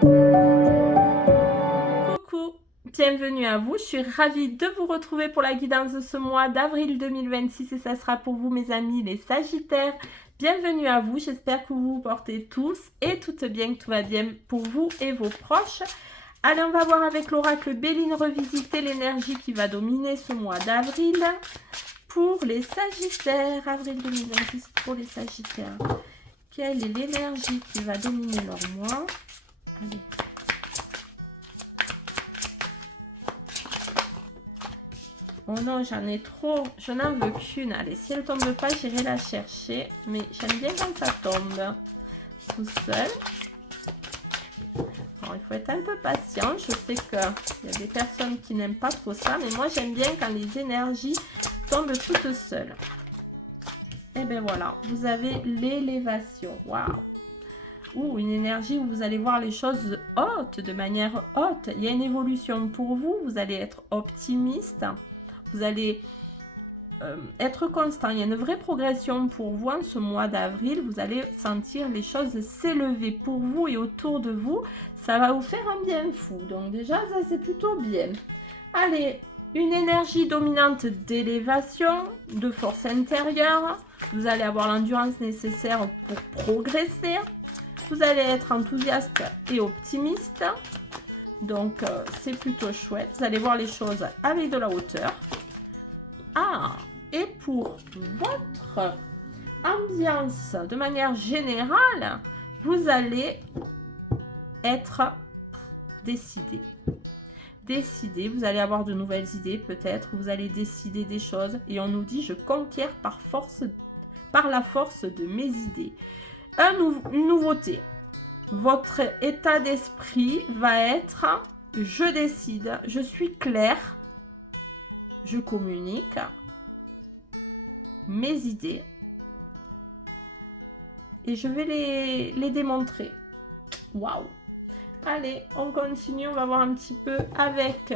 Coucou, bienvenue à vous. Je suis ravie de vous retrouver pour la guidance de ce mois d'avril 2026 et ça sera pour vous mes amis les Sagittaires. Bienvenue à vous, j'espère que vous vous portez tous et toutes bien, que tout va bien pour vous et vos proches. Allez, on va voir avec l'oracle Béline revisiter l'énergie qui va dominer ce mois d'avril pour les Sagittaires. Avril 2026 pour les Sagittaires. Quelle est l'énergie qui va dominer leur mois? Allez. Oh non, j'en ai trop. Je n'en veux qu'une. Allez, si elle tombe pas, j'irai la chercher. Mais j'aime bien quand ça tombe tout seul. Bon, il faut être un peu patient. Je sais qu'il y a des personnes qui n'aiment pas trop ça. Mais moi, j'aime bien quand les énergies tombent toutes seules. Et bien voilà, vous avez l'élévation. Waouh! Ou une énergie où vous allez voir les choses hautes, de manière haute. Il y a une évolution pour vous. Vous allez être optimiste. Vous allez être constant. Il y a une vraie progression pour vous en ce mois d'avril. Vous allez sentir les choses s'élever pour vous et autour de vous. Ça va vous faire un bien fou. Donc déjà, ça c'est plutôt bien. Allez, une énergie dominante d'élévation, de force intérieure. Vous allez avoir l'endurance nécessaire pour progresser. Vous allez être enthousiaste et optimiste. Donc, c'est plutôt chouette. Vous allez voir les choses avec de la hauteur. Ah, et pour votre ambiance, de manière générale, vous allez être décidé. Décidé, vous allez avoir de nouvelles idées peut-être. Vous allez décider des choses. Et on nous dit, je conquiers par la force de mes idées. Une nouveauté. Votre état d'esprit va être je décide, je suis clair, je communique mes idées et je vais les démontrer. Waouh! Allez, on continue, on va voir un petit peu avec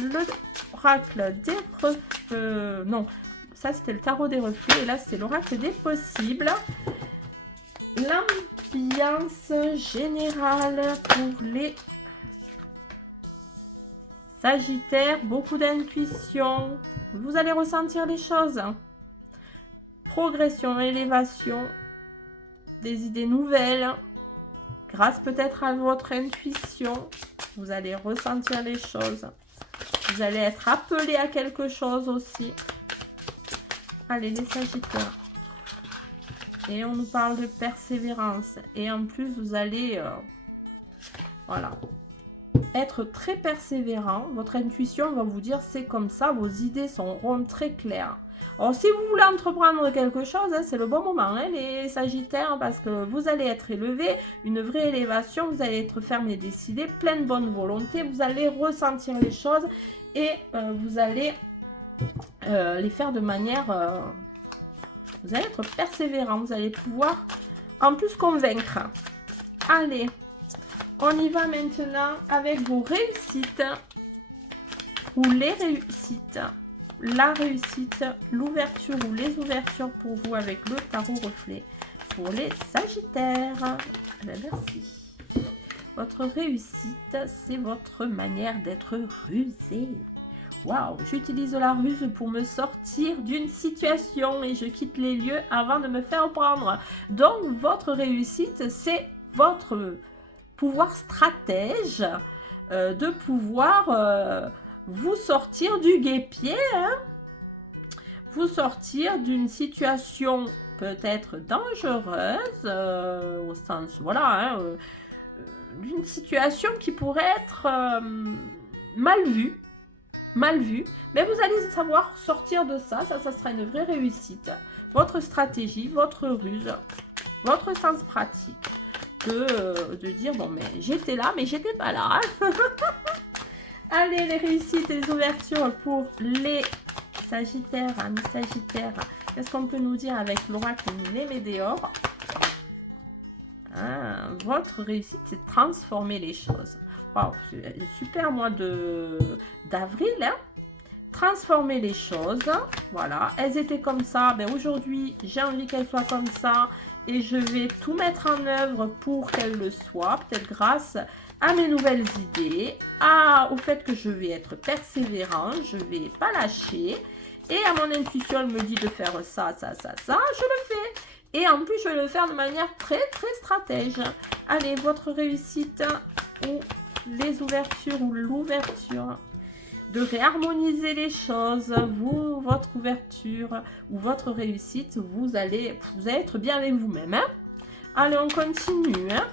l'oracle des reflets. Non, ça c'était le tarot des reflets et là c'est l'oracle des possibles. L'ambiance générale pour les Sagittaires, beaucoup d'intuition. Vous allez ressentir les choses. Progression, élévation, des idées nouvelles. Grâce peut-être à votre intuition, vous allez ressentir les choses. Vous allez être appelé à quelque chose aussi. Allez, les Sagittaires. Et on nous parle de persévérance. Et en plus, vous allez voilà, être très persévérant. Votre intuition va vous dire c'est comme ça. Vos idées seront très claires. Alors, si vous voulez entreprendre quelque chose, hein, c'est le bon moment, hein, les Sagittaires, parce que vous allez être élevé, une vraie élévation. Vous allez être ferme et décidé, plein de bonne volonté. Vous allez ressentir les choses et vous allez les faire de manière... vous allez être persévérant, vous allez pouvoir en plus convaincre. Allez, on y va maintenant avec vos réussites ou les réussites. La réussite, l'ouverture ou les ouvertures pour vous avec le tarot reflet pour les Sagittaires. Merci. Votre réussite, c'est votre manière d'être rusé. Waouh, j'utilise la ruse pour me sortir d'une situation et je quitte les lieux avant de me faire prendre. Donc, votre réussite, c'est votre pouvoir stratège de pouvoir vous sortir du guêpier, hein, vous sortir d'une situation peut-être dangereuse, au sens, voilà, hein, d'une situation qui pourrait être mal vue, mais vous allez savoir sortir de ça, ça sera une vraie réussite. Votre stratégie, votre ruse, votre sens pratique de dire, bon, mais j'étais là, mais j'étais pas là. Allez, les réussites et les ouvertures pour les Sagittaires, amis Sagittaires. Qu'est-ce qu'on peut nous dire avec l'oracle des Météores? Votre réussite, c'est transformer les choses. Wow, c'est super mois d'avril, hein. Transformer les choses, voilà, elles étaient comme ça, ben aujourd'hui j'ai envie qu'elles soient comme ça et je vais tout mettre en œuvre pour qu'elle le soit, peut-être grâce à mes nouvelles idées, au fait que je vais être persévérant, je ne vais pas lâcher. Et à mon intuition, elle me dit de faire ça, ça, ça, ça, je le fais. Et en plus, je vais le faire de manière très, très stratège. Allez, votre réussite ou les ouvertures ou l'ouverture. De réharmoniser les choses, vous, votre ouverture ou votre réussite, vous allez être bien avec vous-même. Hein? Allez, on continue. Hein?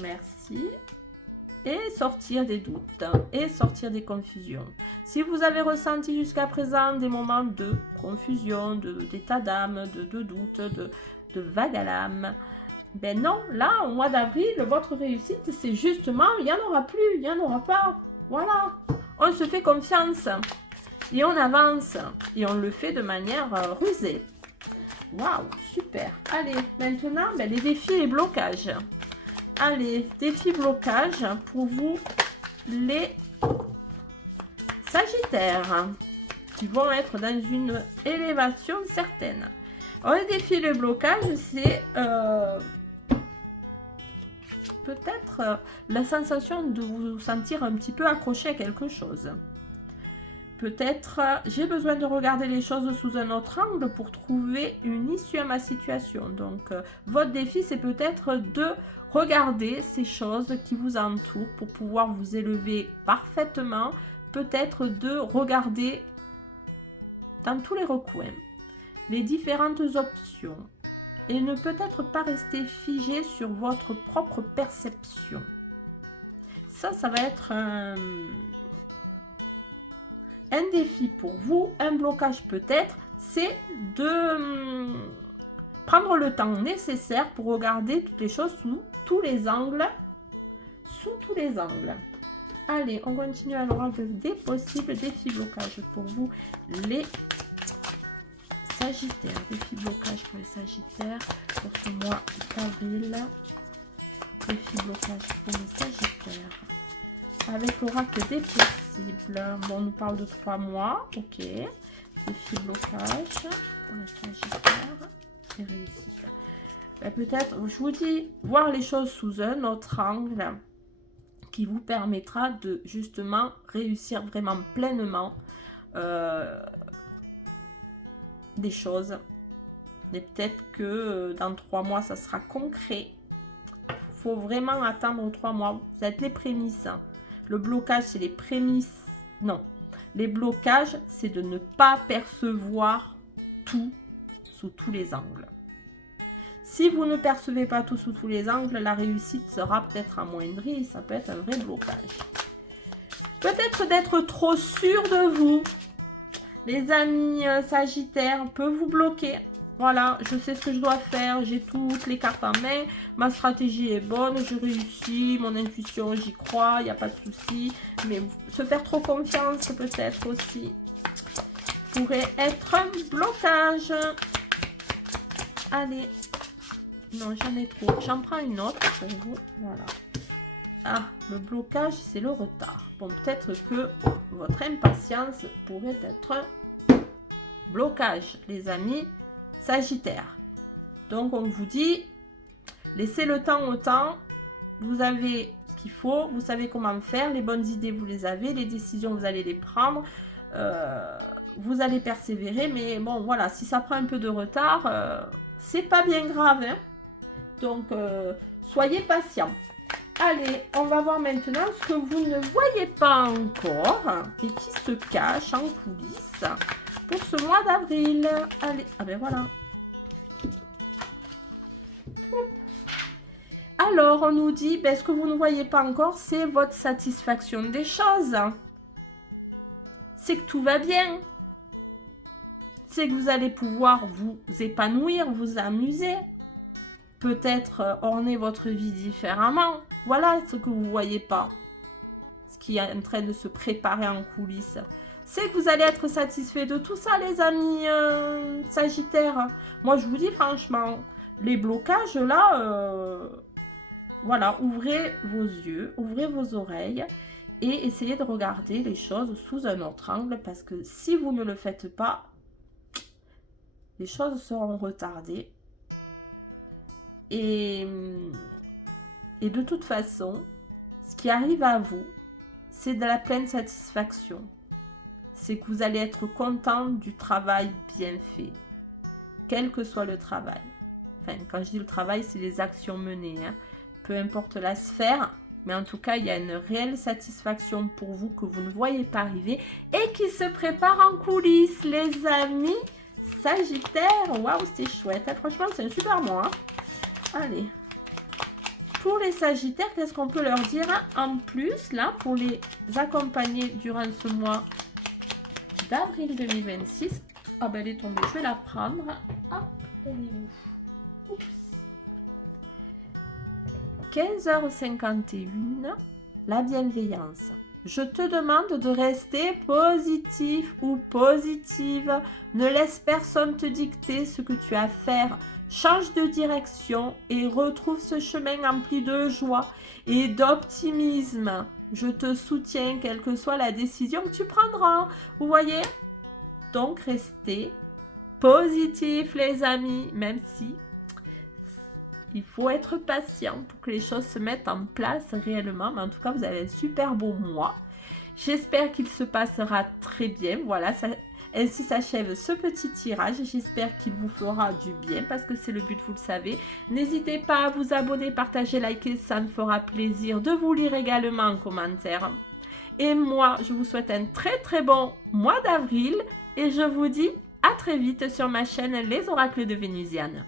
Merci. Et sortir des doutes et sortir des confusions. Si vous avez ressenti jusqu'à présent des moments de confusion, d'état d'âme, de doute, de vague à l'âme, ben non, là, au mois d'avril, votre réussite, c'est justement, il n'y en aura plus, il n'y en aura pas. Voilà. On se fait confiance et on avance et on le fait de manière rusée. Waouh, super. Allez, maintenant, ben, les défis et blocages. Allez, défi blocage pour vous, les Sagittaires, qui vont être dans une élévation certaine. Alors, les défis et le blocage, c'est peut-être la sensation de vous sentir un petit peu accroché à quelque chose. Peut-être j'ai besoin de regarder les choses sous un autre angle pour trouver une issue à ma situation. Donc, votre défi, c'est peut-être de regarder ces choses qui vous entourent pour pouvoir vous élever parfaitement. Peut-être de regarder dans tous les recoins les différentes options et ne peut-être pas rester figé sur votre propre perception. Ça va être un défi pour vous, un blocage peut-être, c'est de prendre le temps nécessaire pour regarder toutes les choses sous tous les angles. Sous tous les angles. Allez, on continue à l'oracle des possibles défis blocage pour vous, les Sagittaires. Défis blocage pour les Sagittaires pour ce mois d'avril. Défis blocage pour les Sagittaires. Avec l'oracle des possibles. Bon, on nous parle de 3 mois. Ok. Défi blocage pour les Sagittaires. Et réussite. Ben, peut-être, je vous dis, voir les choses sous un autre angle qui vous permettra de justement réussir vraiment pleinement des choses. Et peut-être que dans 3 mois, ça sera concret. Il faut vraiment attendre 3 mois. Vous êtes les prémices. Hein. Le blocage, c'est les prémices. Non. Les blocages, c'est de ne pas percevoir tout sous tous les angles. Si vous ne percevez pas tout sous tous les angles, la réussite sera peut-être amoindrie. Ça peut être un vrai blocage. Peut-être d'être trop sûr de vous. Les amis Sagittaires peuvent vous bloquer. Voilà, je sais ce que je dois faire. J'ai toutes les cartes en main. Ma stratégie est bonne. Je réussis. Mon intuition, j'y crois. Il n'y a pas de souci. Mais se faire trop confiance, peut-être aussi, pourrait être un blocage. Allez. Non, j'en ai trop. J'en prends une autre pour vous. Voilà. Ah, le blocage, c'est le retard. Bon, peut-être que votre impatience pourrait être un blocage, les amis Sagittaires. Donc, on vous dit, laissez le temps au temps. Vous avez ce qu'il faut. Vous savez comment faire. Les bonnes idées, vous les avez. Les décisions, vous allez les prendre. Vous allez persévérer. Mais bon, voilà, si ça prend un peu de retard, c'est pas bien grave, hein. Donc, soyez patients. Allez, on va voir maintenant ce que vous ne voyez pas encore et qui se cache en coulisses pour ce mois d'avril. Allez, ah ben voilà. Alors, on nous dit, ben, ce que vous ne voyez pas encore, c'est votre satisfaction des choses. C'est que tout va bien. C'est que vous allez pouvoir vous épanouir, vous amuser. Peut-être orner votre vie différemment. Voilà ce que vous ne voyez pas. Ce qui est en train de se préparer en coulisses. C'est que vous allez être satisfait de tout ça, les amis Sagittaires. Moi, je vous dis franchement, les blocages, là, voilà, ouvrez vos yeux, ouvrez vos oreilles et essayez de regarder les choses sous un autre angle parce que si vous ne le faites pas, les choses seront retardées. Et de toute façon, ce qui arrive à vous, c'est de la pleine satisfaction. C'est que vous allez être content du travail bien fait, quel que soit le travail. Enfin, quand je dis le travail, c'est les actions menées, hein. Peu importe la sphère, mais en tout cas, il y a une réelle satisfaction pour vous que vous ne voyez pas arriver et qui se prépare en coulisses, les amis. Sagittaire, waouh, c'est chouette, hein. Franchement, c'est un super mois, hein. Allez. Pour les Sagittaires, qu'est-ce qu'on peut leur dire en plus, là, pour les accompagner durant ce mois d'avril 2026? Ah ben, elle est tombée, je vais la prendre. Hop, elle est où? Oups. 15h51, la bienveillance. Je te demande de rester positif ou positive. Ne laisse personne te dicter ce que tu as à faire. Change de direction et retrouve ce chemin rempli de joie et d'optimisme. Je te soutiens, quelle que soit la décision que tu prendras. Vous voyez? Donc, restez positif, les amis, même si il faut être patient pour que les choses se mettent en place réellement. Mais en tout cas, vous avez un super beau mois. J'espère qu'il se passera très bien. Voilà, ainsi s'achève ce petit tirage. J'espère qu'il vous fera du bien parce que c'est le but, vous le savez. N'hésitez pas à vous abonner, partager, liker. Ça me fera plaisir de vous lire également en commentaire. Et moi, je vous souhaite un très très bon mois d'avril. Et je vous dis à très vite sur ma chaîne Les Oracles de Vénusiane.